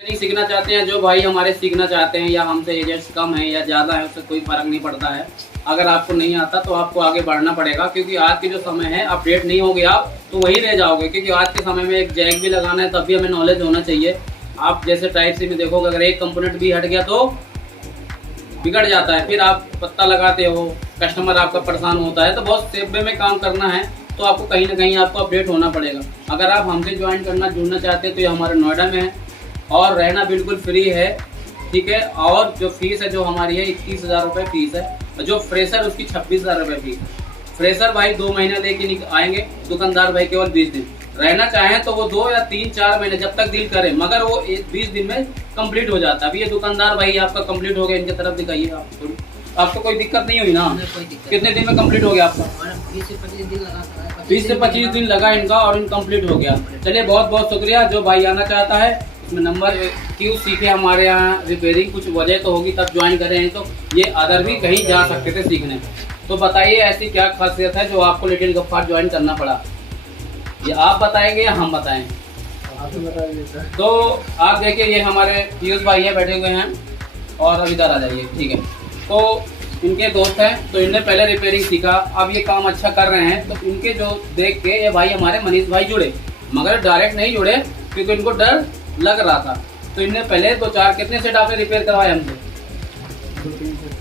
Repairing सीखना चाहते हैं जो भाई हमारे सीखना चाहते हैं या हमसे एजेंट्स कम है या ज़्यादा है, उससे कोई फ़र्क नहीं पड़ता है। अगर आपको नहीं आता तो आपको आगे बढ़ना पड़ेगा, क्योंकि आज के जो समय है अपडेट नहीं होगे आप तो वही रह जाओगे। क्योंकि आज के समय में एक जैक भी लगाना है तब भी हमें नॉलेज होना चाहिए। आप जैसे टाइप सी में देखोगे, अगर एक कंपोनेंट भी हट गया तो बिगड़ जाता है, फिर आप पत्ता लगाते हो, कस्टमर आपका परेशान होता है। तो बहुत सेफ वे में काम करना है तो आपको कहीं ना कहीं आपको अपडेट होना पड़ेगा। अगर आप हमसे ज्वाइन करना जुड़ना चाहते हैं तो ये हमारे नोएडा में है और रहना बिल्कुल फ्री है, ठीक है। और जो फीस है जो हमारी है 21,000 रुपये फीस है, और जो फ्रेशर उसकी 26,000 रुपये फीस है। फ्रेशर भाई 2 महीने लेके आएंगे, दुकानदार भाई केवल 20 दिन। रहना चाहें तो वो 2 या 3-4 महीने जब तक डील करें, मगर वो 20 दिन में कंप्लीट हो जाता है। अभी ये दुकानदार भाई आपका कंप्लीट हो गया, इनकी तरफ दिखाइए आप। आपको कोई दिक्कत नहीं हुई ना? कितने दिन में कंप्लीट हो गया आपका? 20 से 25 दिन लगा इनका और इनकम्प्लीट हो गया। चलिए बहुत बहुत शुक्रिया। जो भाई आना चाहता है इसमें नंबर क्यों सीखे हमारे यहाँ रिपेयरिंग, कुछ वजह तो होगी तब ज्वाइन कर रहे हैं। तो ये अदर भी कहीं जा सकते थे सीखने। तो बताइए ऐसी क्या खासियत है जो आपको लिटिल गफ्फार ज्वाइन करना पड़ा? ये आप बताएंगे या हम बताएं? आप ही बताइए सर। तो आप देखिए ये हमारे पीयूष भाई है बैठे हुए हैं, और अब इधर आ जाइए, ठीक है। तो इनके दोस्त हैं, तो इनने पहले रिपेयरिंग सीखा, अब ये काम अच्छा कर रहे हैं। तो इनके जो देख के ये भाई हमारे मनीष भाई जुड़े, मगर डायरेक्ट नहीं जुड़े क्योंकि इनको डर लग रहा था। तो इनने पहले 2-4 कितने सेट आपने रिपेयर करवाए हमसे? 2-3 सेट।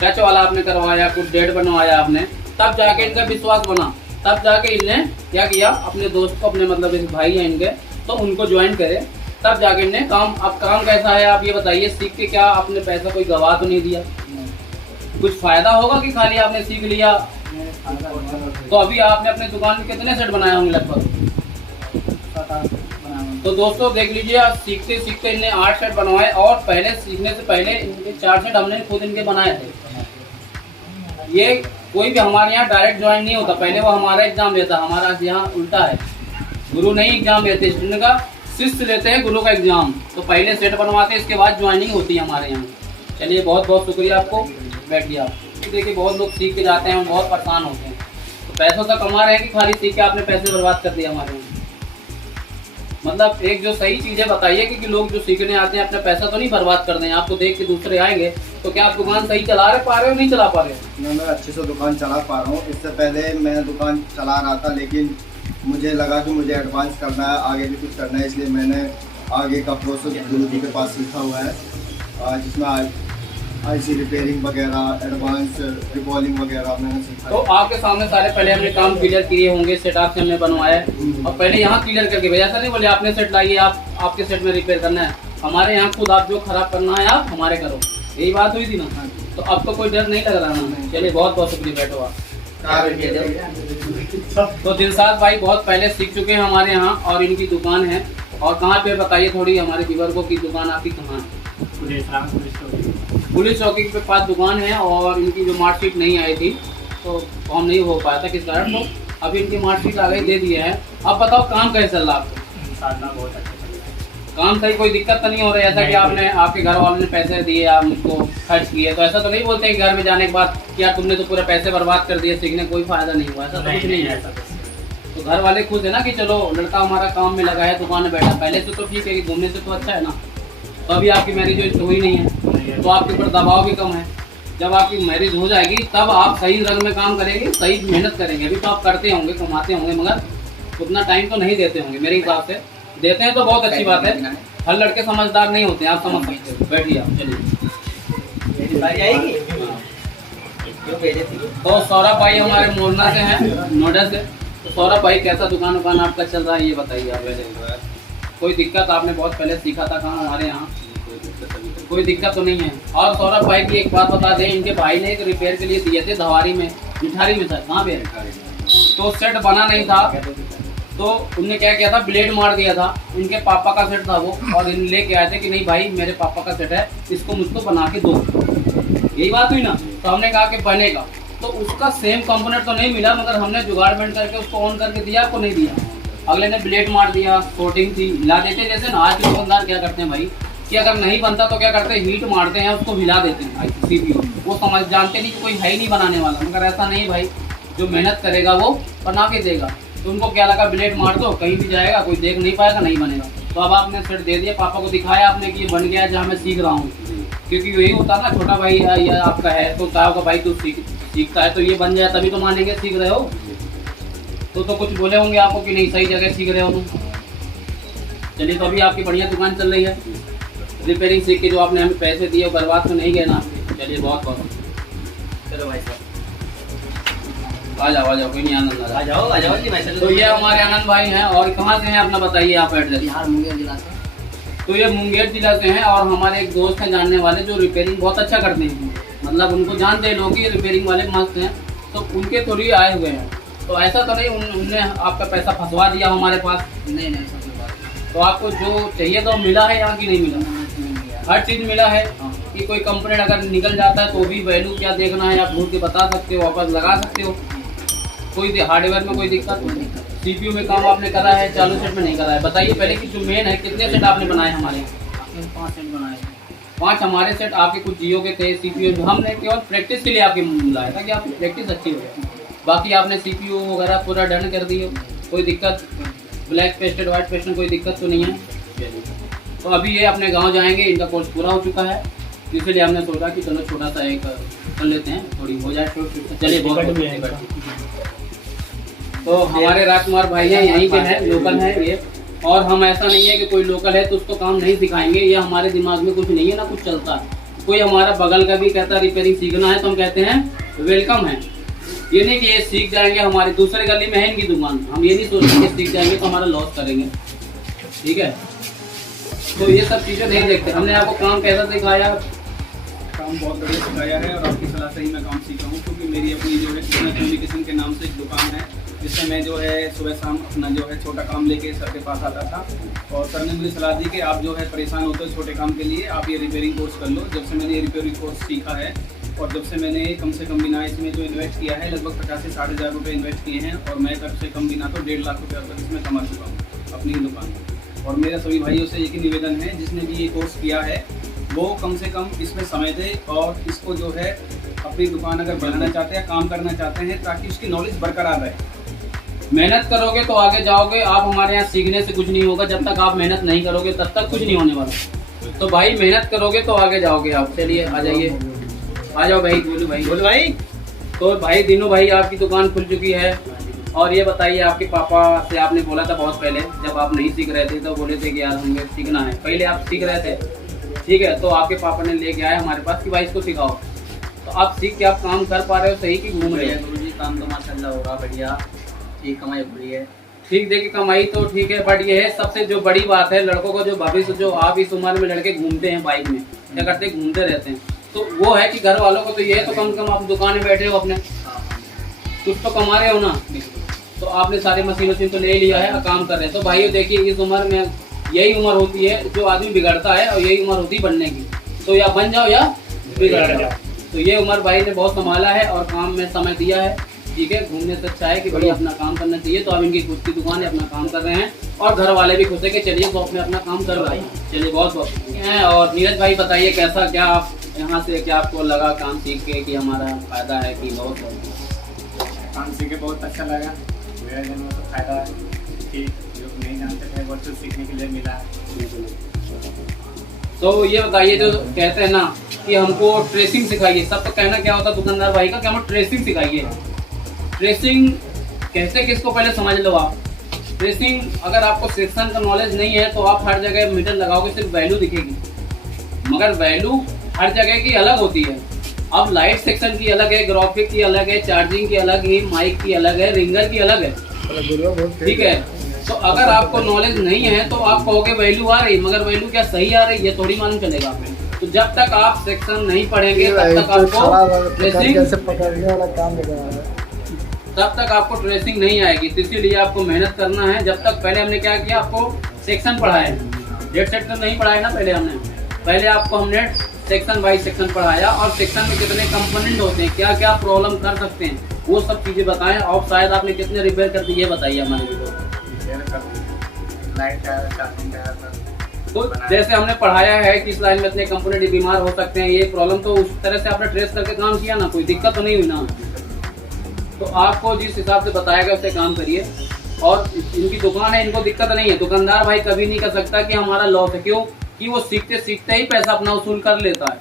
टच वाला आपने करवाया, कुछ डेड बनवाया आपने, तब जाके इनका विश्वास बना। तब जाके इनने क्या किया, अपने दोस्त को, अपने मतलब एक भाई है इनके, तो उनको ज्वाइन करे, तब जाके इनने काम। अब काम कैसा है आप ये बताइए? सीख के क्या आपने पैसा कोई गवा तो नहीं दिया? कुछ फायदा होगा कि खाली आपने सीख लिया? तो अभी आपने अपने दुकान में कितने सेट बनाए होंगे लगभग? 7-8 बनाए। तो दोस्तों देख लीजिए, सीखते सीखते इनने 8 सेट बनवाए, और पहले सीखने से पहले इनके 4 सेट हमने खुद इनके बनाए थे। ये कोई भी हमारे यहाँ डायरेक्ट ज्वाइन नहीं होता, पहले वो हमारा एग्जाम लेता। हमारा यहाँ उल्टा है, गुरु नहीं एग्जाम लेते, स्टूडेंट का शिष्य लेते हैं गुरु का एग्जाम। तो पहले सेट बनवाते हैं, इसके बाद ज्वाइनिंग होती है हमारे यहाँ। चलिए बहुत बहुत शुक्रिया आपको, बैठिए आप। देखिए बहुत लोग सीख के जाते हैं, हम बहुत परेशान होते हैं। तो पैसों से कमा रहे हैं कि खाली सीख के आपने पैसे बर्बाद कर दिए हमारे यहाँ? मतलब एक जो सही चीजें बताइए कि लोग जो सीखने आते हैं अपना पैसा तो नहीं बर्बाद कर दें। आपको देख के दूसरे आएंगे तो क्या आप दुकान सही चला पा रहे हो, नहीं चला पा रहे हो? मैं अच्छे से दुकान चला पा रहा हूँ। इससे पहले मैं दुकान चला रहा था, लेकिन मुझे लगा कि मुझे एडवांस करना है, आगे भी कुछ करना है, इसलिए मैंने आगे का प्रोसेस गुरु जी के पास सीखा हुआ है, जिसमें आईसी रिपेयरिंग वगैरह, एडवांस रिवॉल्विंग वगैरह मैंने सीखा। तो आपके सामने सारे पहले हमने काम क्लियर किए होंगे, सेट आपसे हमने बनवाया और पहले यहाँ क्लियर करके भेजा। ऐसा नहीं बोले आपने सेट लाइए, आपके सेट में रिपेयर करना है। हमारे यहाँ खुद आप जो खराब करना है आप हमारे करो, यही बात हुई थी ना? तो अब तो कोई डर नहीं लग रहा ना? चलिए बहुत बहुत शुक्रिया, बैठो आप। तो दिलशाद भाई बहुत पहले सीख चुके हैं हमारे यहाँ, और इनकी दुकान है। और कहाँ पे बताइए थोड़ी हमारे व्यूअर को की दुकान आपकी कहाँ है? पुलिस चौकी के पास दुकान है। और इनकी जो मार्कशीट नहीं आई थी तो फॉर्म नहीं हो पाया था किस कारण, तो अभी इनकी मार्कशीट आ गई, दे दिए हैं। अब बताओ काम कैसे चल रहा आपको? बहुत अच्छा चल रहा है। काम सही, कोई दिक्कत तो नहीं हो रही? ऐसा कि आपने आपके घर वालों ने पैसे दिए, आप मुझको खर्च किए, तो ऐसा तो नहीं बोलते कि घर में जाने के बाद कि यार तुमने तो पूरे पैसे बर्बाद कर दिए, सीखने कोई फायदा नहीं हुआ? ऐसा तो कुछ नहीं है। तो घर वाले खुश है ना कि चलो लड़का हमारा काम में लगा है, दुकान में बैठा। पहले से तो ठीक है कि घूमने से तो अच्छा है ना। तो अभी आपकी मैरिज हुई नहीं है तो आपके ऊपर दबाव भी कम है। जब आपकी मैरिज हो जाएगी तब आप सही रंग में काम करेंगे, सही मेहनत करेंगे। अभी तो आप करते होंगे, कमाते होंगे, मगर उतना टाइम तो नहीं देते होंगे मेरे हिसाब से। देते हैं तो बहुत अच्छी बात है, हर लड़के समझदार नहीं होते हैं, आप समझ सकते हो। बैठिए आप, चलिए। तो सौरभ भाई हमारे मोरना से हैं, नोएडा से। तो सौरभ भाई कैसा दुकान आपका चल रहा है ये बताइए आप। कोई दिक्कत? आपने बहुत पहले सीखा था काम हमारे यहाँ, कोई दिक्कत तो नहीं है? और सौरभ भाई की एक बात बता दें, इनके भाई ने एक रिपेयर के लिए दिए थे धवारी में, मिठारी में, सर कहाँ पे? तो सेट बना नहीं था, तो उनने क्या किया था, ब्लेड मार दिया था। इनके पापा का सेट था वो, और इन लेके आए थे कि नहीं भाई मेरे पापा का सेट है, इसको मुझको बना के दो। यही बात हुई ना? तो हमने कहा कि बनेगा। तो उसका सेम कंपोनेंट तो नहीं मिला, मगर हमने जुगाड़मेंट करके उसको ऑन करके दिया, आपको नहीं दिया। अगले ने ब्लेड मार दिया, कोटिंग थी, हिला देते। जैसे ना आज के दुकानदार क्या करते हैं भाई कि अगर नहीं बनता तो क्या करते हैं, हीट मारते हैं, उसको हिला देते हैं सीपीयू। वो समझ जानते नहीं कि कोई है ही नहीं बनाने वाला, मगर ऐसा नहीं भाई, जो मेहनत करेगा वो बना के देगा। तो उनको क्या लगा, ब्लेड मार दो, कहीं भी जाएगा, कोई देख नहीं पाएगा, नहीं बनेगा। तो अब आपने सेट दे दिया, पापा को दिखाया आपने कि ये बन गया जहाँ मैं सीख रहा हूँ, क्योंकि यही होता ना, छोटा भाई या आपका है तो कहा होगा भाई तू सीखता है तो ये बन जाए तभी तो मानेंगे सीख रहे हो। तो कुछ बोले होंगे आपको कि नहीं सही जगह सीख रहे हो तुम। चलिए, तो अभी आपकी बढ़िया दुकान चल रही है, रिपेयरिंग सीख के जो आपने हमें पैसे दिए बर्बाद तो नहीं गए ना आपके। चलिए बहुत बहुत, चलो भाई साहब आ जाओ, कोई नहीं, आनंद आ जाओ जी भाई साहब। तो ये हमारे आनंद भाई हैं, और कहाँ से हैं अपना बताइए आप एड्रेस। बिहार मुंगेर जिला से। तो ये मुंगेर जिला से हैं, और हमारे एक दोस्त हैं जानने वाले जो रिपेयरिंग बहुत अच्छा करते हैं, मतलब उनको जानते हैं लोग, रिपेयरिंग वाले मस्त हैं, तो उनके थ्रू ही आए हुए हैं। तो ऐसा तो नहीं उनने आपका पैसा फंसवा दिया हमारे पास? नहीं ऐसा कोई बात नहीं। तो आपको जो चाहिए तो मिला है यहाँ की नहीं मिला? हर चीज़ मिला है कि कोई कंप्लेंट अगर निकल जाता है तो भी वैल्यू क्या देखना है आप ढूंढ के बता सकते हो, वापस लगा सकते हो। कोई हार्डवेयर में कोई दिक्कत नहीं। सीपीयू में काम आपने करा है, चालू सेट में नहीं करा है। बताइए पहले कि जो मेन है, कितने सेट आपने बनाए हमारे? 5 सेट बनाए। 5 हमारे सेट, आपके कुछ जियो के थे सीपीयू, हमने केवल प्रैक्टिस के लिए आपके बुलाया था कि आपकी प्रैक्टिस अच्छी हो जाए। बाकी आपने सीपीयू वगैरह पूरा डन कर दिए, कोई दिक्कत, ब्लैक पेस्टेड व्हाइट पेस्टेड कोई दिक्कत तो नहीं है। तो अभी ये अपने गांव जाएंगे, इनका कोर्स पूरा हो चुका है, इसलिए हमने सोचा कि चलो छोटा सा एक कर लेते हैं, थोड़ी हो जाए शॉर्ट। चलिए बहुत। तो हमारे राजकुमार भाई हैं, यहीं के हैं, लोकल हैं ये, और हम ऐसा नहीं है कि कोई लोकल है तो उसको काम नहीं सिखाएंगे, ये हमारे दिमाग में कुछ नहीं है ना कुछ चलता है। कोई हमारा बगल का भी कहता है रिपेयरिंग सीखना है तो हम कहते हैं वेलकम है। ये नहीं कि ये सीख जाएंगे, हमारी दूसरे गली में है इनकी दुकान, हम ये नहीं सोचेंगे सीख जाएंगे तो हमारा लॉस करेंगे, ठीक है। तो ये सब चीज़ें नहीं देखते। हमने आपको काम कैसा सिखाया? काम बहुत बढ़िया सिखाया है, और आपकी सलाह से ही मैं काम सीखा हूँ, क्योंकि मेरी अपनी जो है कृष्णा कम्युनिकेशन के नाम से एक दुकान है, जिससे मैं जो है सुबह शाम अपना जो है छोटा काम लेके सर के पास आता था, और सर ने मुझे सलाह दी कि आप जो है परेशान होते हो छोटे काम के लिए, आप ये रिपेयरिंग कोर्स कर लो। जब से मैंने ये रिपेयरिंग कोर्स सीखा है, और जब से मैंने कम से कम बिना इसमें जो इन्वेस्ट किया है, लगभग 50 से 60 हज़ार रुपये इन्वेस्ट किए हैं, और मैं कम से कम बिना तो 1.5 लाख रुपये तक इसमें कमा चुका हूँ अपनी दुकान में। और मेरा सभी भाइयों से एक ही निवेदन है, जिसने भी ये कोर्स किया है वो कम से कम इसमें समय दे, और इसको जो है अपनी दुकान अगर बढ़ाना चाहते हैं, काम करना चाहते हैं, ताकि उसकी नॉलेज बरकरार रहे। मेहनत करोगे तो आगे जाओगे। आप हमारे यहाँ सीखने से कुछ नहीं होगा, जब तक आप मेहनत नहीं करोगे तब तक कुछ नहीं होने वाला। तो भाई मेहनत करोगे तो आगे जाओगे आप। चलिए आ जाइए, आ जाओ भाई, बोलो भाई। तो भाई दिनों भाई आपकी दुकान खुल चुकी है, और ये बताइए आपके पापा से आपने बोला था बहुत पहले, जब आप नहीं सीख रहे थे तो बोले थे कि यार हमें सीखना है, पहले आप सीख रहे थे, ठीक है। तो आपके पापा ने लेके आए हमारे पास कि भाई इसको सिखाओ। तो आप सीख के आप काम कर पा रहे हो सही कि घूम रहे हो? गुरुजी काम तो माशाल्लाह हो रहा बढ़िया, ठीक कमाई हो रही है। ठीक देखिए कमाई तो ठीक है, बट ये है सबसे जो बड़ी बात है, लड़कों को जो भविष्य, जो आप इस उम्र में लड़के घूमते हैं बाइक में, क्या करते हैं घूमते रहते हैं, तो वो है कि घर वालों को तो ये है तो कम से कम आप दुकान में बैठे हो अपने, कुछ तो कमा रहे हो ना। तो आपने सारे मशीन तो ले लिया है, काम कर रहे हैं। तो भाइयों देखिए इस उम्र में यही उम्र होती है जो आदमी बिगड़ता है, और यही उम्र होती है बनने की। तो या बन जाओ या बिगड़ जाओ। तो ये उम्र भाई ने बहुत संभाला है और काम में समय दिया है, ठीक है। घूमने से अच्छा है कि भाई अपना काम करना चाहिए। तो अब इनकी खुद की दुकान है, अपना काम कर रहे हैं, और घर वाले भी खुश है कि चलिए तो अपने अपना काम कर रहे हैं। चलिए बहुत बहुत है। और नीरज भाई बताइए कैसा, क्या आप यहाँ से क्या आपको लगा काम सीख के कि हमारा फायदा है कि लॉस है? काम सीख के बहुत अच्छा लगा, मेरा जन्म तो फायदा है कि जो नहीं जानते थे वो चीज़ सीखने के लिए मिला है। तो ये बताइए, जो कहते हैं ना कि हमको ट्रेसिंग सिखाइए, सब तो कहना क्या होता है दुकानदार भाई का कि हमें ट्रेसिंग सिखाइए। ट्रेसिंग कहते किसको पहले समझ लो आप। ट्रेसिंग अगर आपको सेक्शन का नॉलेज नहीं है तो आप हर जगह मीटर लगाओगे सिर्फ वैल्यू दिखेगी, मगर वैल्यू हर जगह की अलग होती है। अब लाइट सेक्शन की अलग है, ग्राफिक की अलग है, चार्जिंग की अलग है, माइक की अलग है, रिंगर की अलग है, ठीक है। तो अगर आपको नॉलेज नहीं है तो आप कहोगे वैल्यू आ रही, मगर वैल्यू क्या सही आ रही है थोड़ी मालूम चलेगा आपको। तो जब तक आप सेक्शन नहीं पढ़ेंगे तब तक आपको ट्रेसिंग नहीं आएगी। तो इसीलिए आपको मेहनत करना है। जब तक पहले हमने क्या किया, आपको सेक्शन पढ़ाया, डेट सेक्शन नहीं पढ़ाया ना पहले आपको हमने सेक्शन बाई सेक्शन पढ़ाया, और सेक्शन में कितने कंपोनेंट होते हैं, क्या क्या प्रॉब्लम कर सकते हैं, वो सब चीजें बताएं। और शायद आपने कितने रिपेयर कर दी ये बताइए हमारे वीडियो। तो जैसे हमने पढ़ाया है कि इस लाइन में इतने कंपोनेंट बीमार हो सकते हैं, ये प्रॉब्लम, तो उस तरह से आपने ट्रेस करके काम किया ना, कोई दिक्कत तो नहीं हुई ना। तो आपको जिस हिसाब से बताया गया उससे काम करिए। और इनकी दुकान है, इनको दिक्कत नहीं है। दुकानदार भाई कभी नहीं कर सकता कि हमारा लॉस है, क्यों कि वो सीखते सीखते ही पैसा अपना वसूल कर लेता है।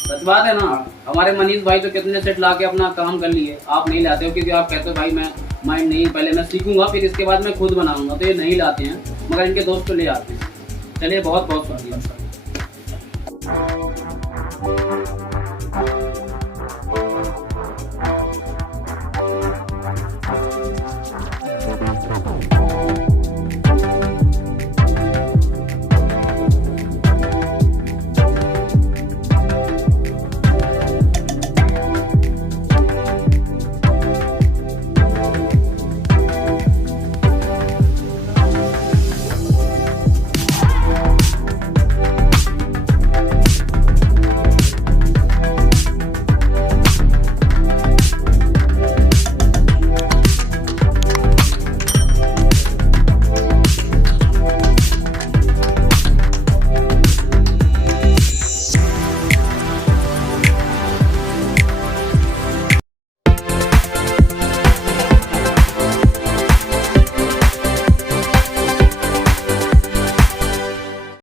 सच बात है ना। हमारे मनीष भाई तो कितने सेट ला के अपना काम कर लिए, आप नहीं लाते हो क्योंकि आप कहते हो भाई मैं माइंड नहीं, पहले मैं सीखूंगा फिर इसके बाद मैं खुद बनाऊंगा, तो ये नहीं लाते हैं, मगर इनके दोस्त तो ले आते हैं। चलिए बहुत बहुत शुक्रिया।